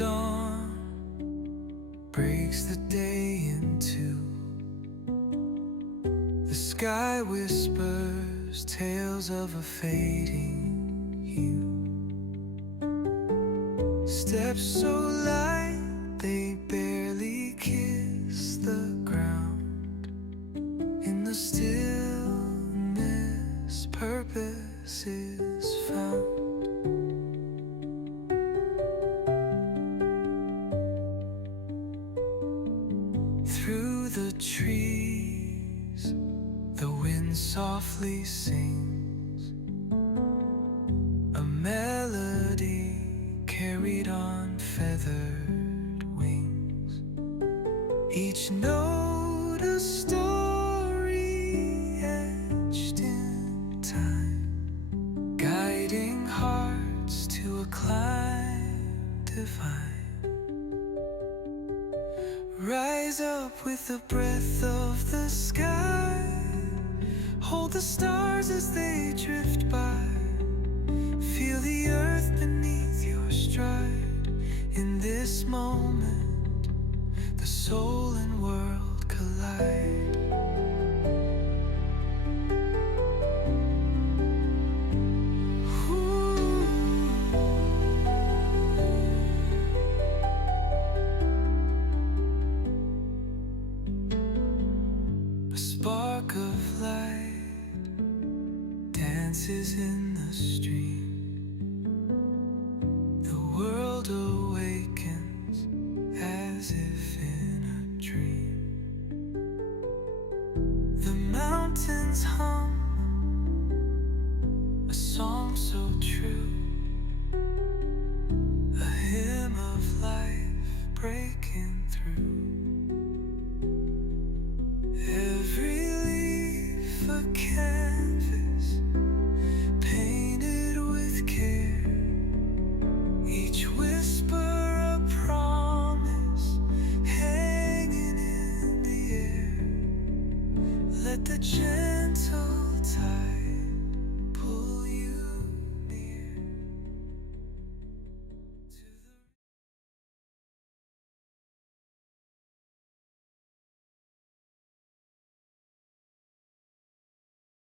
dawn breaks the day in two. The sky whispers tales of a fading hue. Steps so light they barely kiss the ground. In the stillness, purpose is found. Through the trees, the wind softly sings a melody carried on feathered wings. Each note a story etched in time, guiding hearts to a climb divine. Rise up with the breath of the sky, hold the stars as they drift by, feel the earth beneath your stride. In this moment, the soul and world collide. A spark of light dances in the stream. The world awakens as if in a dream. The mountains hum a song so true, a hymn of life breaking through. Every leaf a canvas painted with care, each whisper a promise hanging in the air. Let the